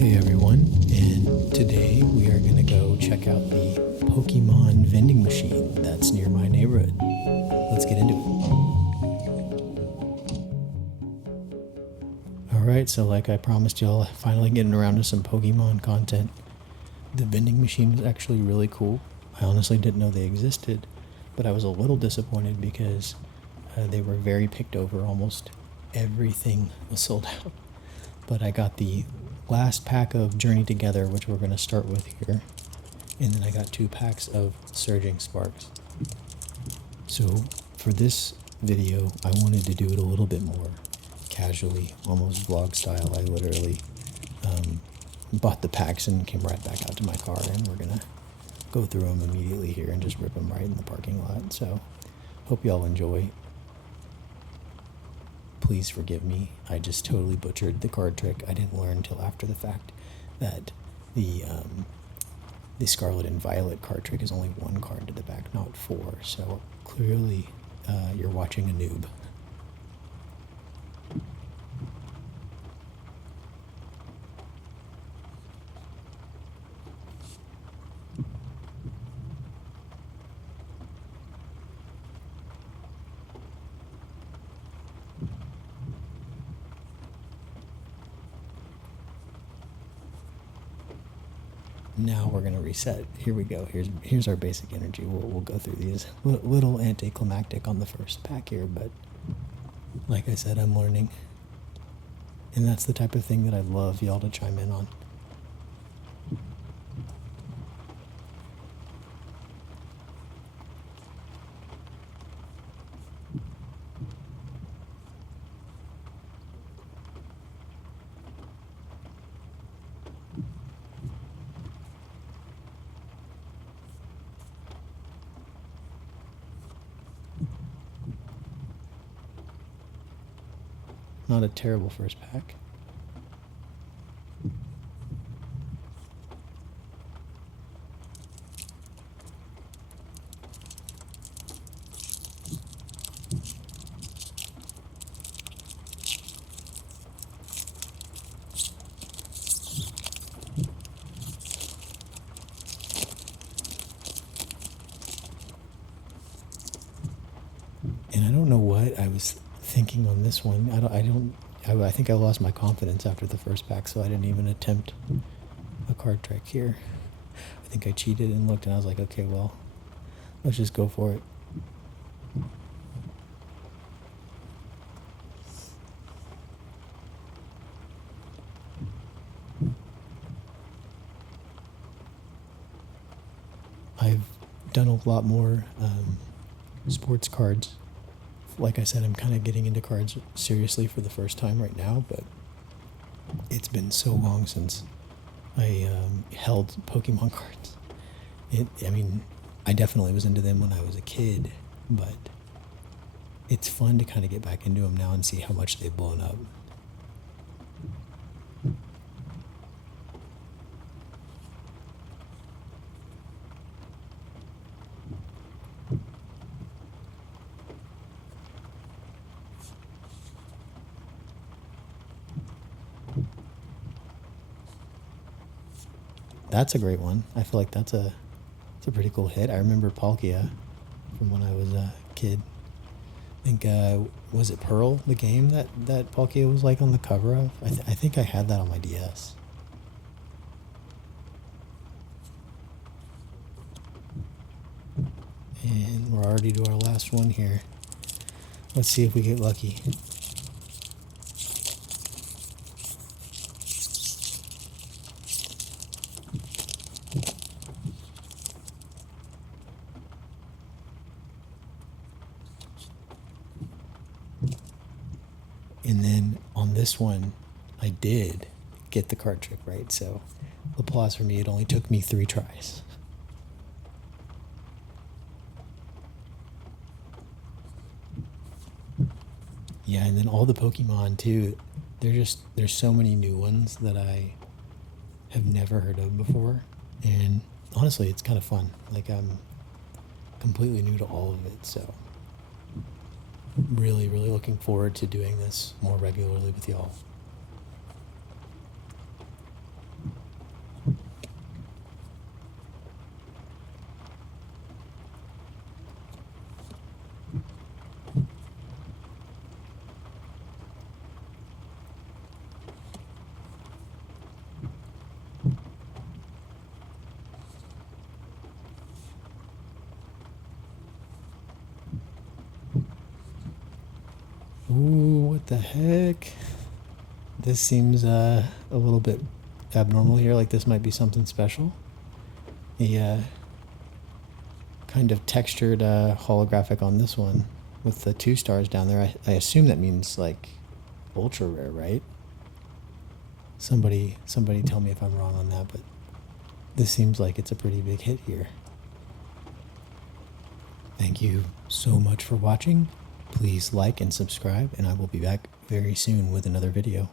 Hey everyone, and today we are going to go check out the Pokemon vending machine that's near my neighborhood. Let's get into it. Alright, so like I promised y'all, finally getting around to some Pokemon content. The vending machine was actually really cool. I honestly didn't know they existed, but I was a little disappointed because they were very picked over. Almost everything was sold out. But I got the last pack of Journey Together, which we're going to start with here. And then I got 2 packs of Surging Sparks. So for this video, I wanted to do it a little bit more casually, almost vlog style. I literally bought the packs and came right back out to my car, and we're going to go through them immediately here and just rip them right in the parking lot. So hope y'all enjoy. Please forgive me. I just totally butchered the card trick. I didn't learn until after the fact that the Scarlet and Violet card trick is only 1 card to the back, not 4. So clearly you're watching a noob. Now we're going to reset. Here we go. Here's our basic energy. We'll go through these. Little anticlimactic on the first pack here, but like I said, I'm learning. And that's the type of thing that I'd love y'all to chime in on. Not a terrible first pack. And I don't know what I was thinking on this one. I think I lost my confidence after the first pack, so I didn't even attempt a card trick here. I think I cheated and looked, and I was like, okay, well, let's just go for it. I've done a lot more sports cards. Like I said, I'm kind of getting into cards seriously for the first time right now, but it's been so long since I held Pokemon cards. I definitely was into them when I was a kid, but it's fun to kind of get back into them now and see how much they've blown up. That's a great one. I feel like it's a pretty cool hit. I remember Palkia from when I was a kid. I think, was it Pearl, the game that Palkia was like on the cover of? I think I had that on my DS. And we're already to our last one here. Let's see if we get lucky. And then on this one, I did get the card trick right, so applause for me. It only took me 3 tries. Yeah, and then all the Pokemon too, there's so many new ones that I have never heard of before, and honestly, it's kind of fun. Like, I'm completely new to all of it, so really looking forward to doing this more regularly with y'all. the heck? This seems a little bit abnormal here, like this might be something special. A kind of textured holographic on this one with the 2 stars down there. I assume that means like ultra rare, right? Somebody tell me if I'm wrong on that, but this seems like it's a pretty big hit here. Thank you so much for watching. Please like and subscribe, and I will be back very soon with another video.